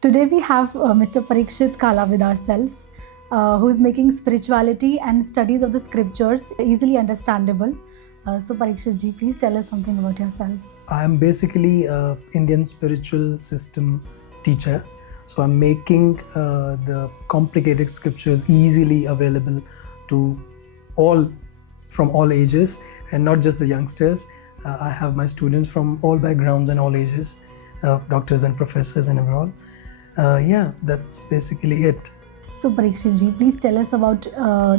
Today we have Mr. Parikshit Kala with ourselves, who is making spirituality and studies of the scriptures easily understandable. So Parikshit Ji, please tell us something about yourselves. I am basically an Indian spiritual system teacher. So I'm making the complicated scriptures easily available to all from all ages, and not just the youngsters. I have my students from all backgrounds and all ages, doctors and professors and everyone. That's basically it. So Parikshit Ji, please tell us about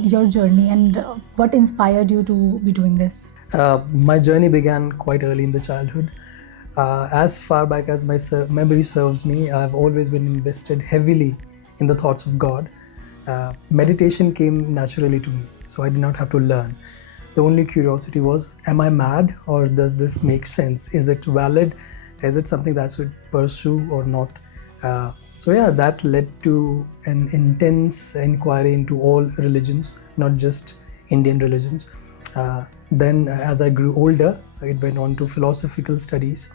your journey and what inspired you to be doing this. My journey began quite early in the childhood. As far back as my memory serves me, I've always been invested heavily in the thoughts of God. Meditation came naturally to me, so I did not have to learn. The only curiosity was, am I mad, or does this make sense? Is it valid? Is it something that I should pursue or not? That led to an intense inquiry into all religions, not just Indian religions. Then as I grew older, it went on to philosophical studies.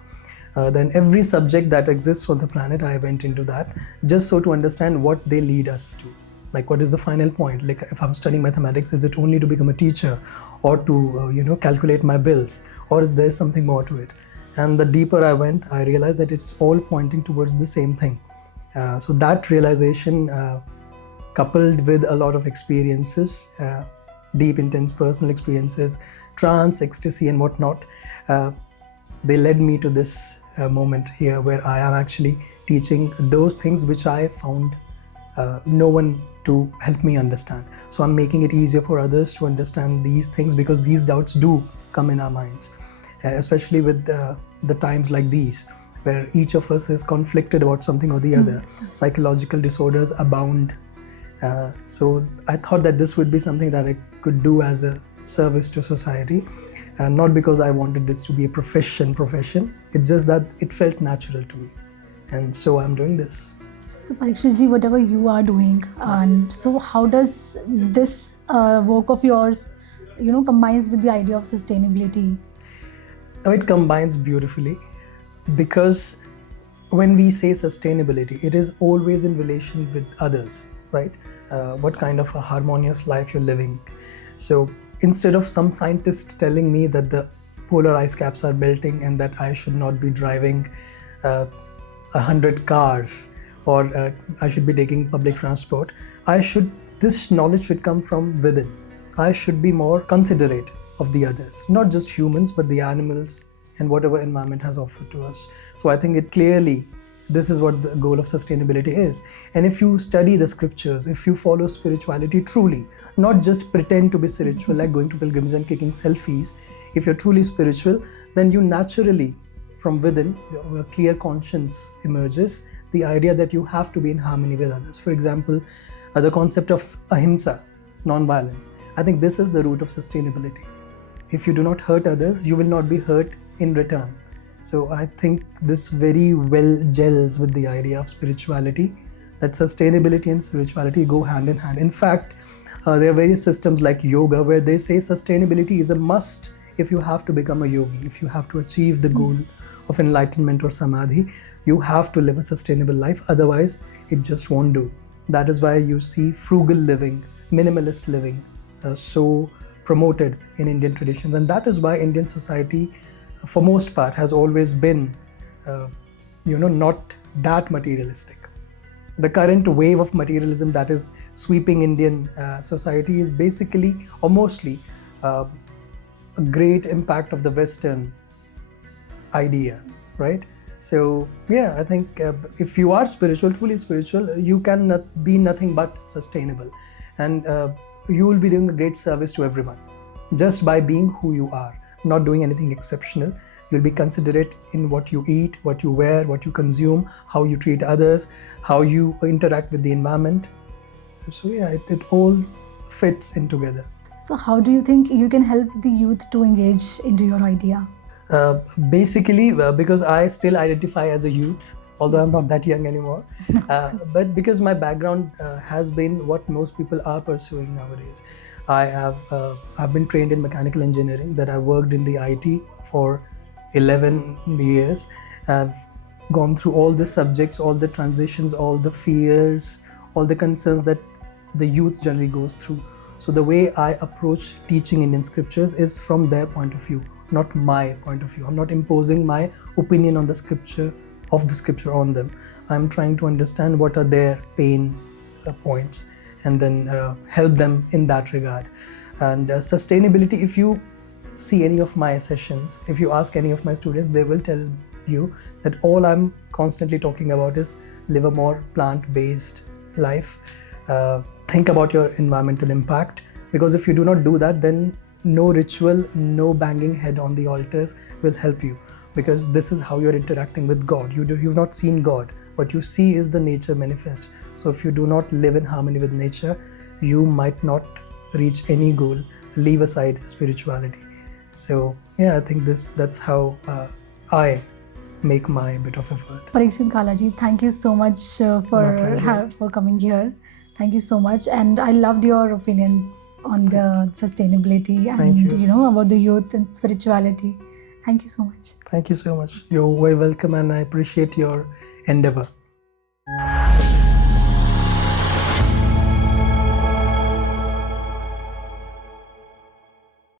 Then every subject that exists on the planet, I went into that, just so to understand what they lead us to. Like, what is the final point? Like, if I'm studying mathematics, is it only to become a teacher, or to calculate my bills, or is there something more to it? And the deeper I went, I realized that it's all pointing towards the same thing. So that realization, coupled with a lot of experiences, deep, intense personal experiences, trance, ecstasy, and whatnot, they led me to this moment here where I am actually teaching those things which I found no one to help me understand. So I'm making it easier for others to understand these things, because these doubts do come in our minds, especially with the times like these, where each of us is conflicted about something or the other. Psychological disorders abound. So I thought that this would be something that I could do as a service to society, not because I wanted this to be a profession. It's just that it felt natural to me, and so I'm doing this. So Parikshit Ji, whatever you are doing, and so how does this work of yours, combines with the idea of sustainability? It combines beautifully, because when we say sustainability, it is always in relation with others, right? What kind of a harmonious life you're living. So instead of some scientist telling me that the polar ice caps are melting and that I should not be driving 100 cars, or I should be taking public transport, this knowledge should come from within. I should be more considerate of the others, not just humans, but the animals and whatever environment has offered to us. So I think this is what the goal of sustainability is. And if you study the scriptures, if you follow spirituality truly, not just pretend to be spiritual, like going to pilgrimages and kicking selfies, if you're truly spiritual, then you naturally, from within, a clear conscience emerges, the idea that you have to be in harmony with others. For example, the concept of Ahimsa, non-violence. I think this is the root of sustainability. If you do not hurt others, you will not be hurt in return. So I think this very well gels with the idea of spirituality, that sustainability and spirituality go hand in hand. In fact, there are various systems like yoga where they say sustainability is a must if you have to become a yogi, if you have to achieve the goal of enlightenment or samadhi, you have to live a sustainable life, otherwise it just won't do. That is why you see frugal living, minimalist living so promoted in Indian traditions, and that is why Indian society, for most part, has always been not that materialistic. The current wave of materialism that is sweeping Indian society is basically, or mostly, a great impact of the Western idea, right? So I think if you are spiritual, truly spiritual, you can be nothing but sustainable, and you will be doing a great service to everyone just by being who you are, not doing anything exceptional. You'll be considerate in what you eat, what you wear, what you consume, how you treat others, how you interact with the environment. So it all fits in together. So how do you think you can help the youth to engage into your idea? Basically, because I still identify as a youth, although I'm not that young anymore, but because my background has been what most people are pursuing nowadays. I've been trained in mechanical engineering, that I've worked in the IT for 11 years. I've gone through all the subjects, all the transitions, all the fears, all the concerns that the youth generally goes through. So the way I approach teaching Indian scriptures is from their point of view, not my point of view. I'm not imposing my opinion on the scripture, of the scripture on them. I'm trying to understand what are their pain points and then help them in that regard. And sustainability, if you see any of my sessions, if you ask any of my students, they will tell you that all I'm constantly talking about is live a more plant-based life. Think about your environmental impact, because if you do not do that, then no ritual, no banging head on the altars will help you, because this is how you're interacting with God. You've not seen God. What you see is the nature manifest. So if you do not live in harmony with nature, you might not reach any goal. Leave aside spirituality. So yeah, I think that's how I make my bit of effort. Parikshit Kala ji, thank you so much for coming here. Thank you so much, and I loved your opinions on the sustainability and about the youth and spirituality. Thank you so much. Thank you so much. You're very welcome, and I appreciate your endeavor.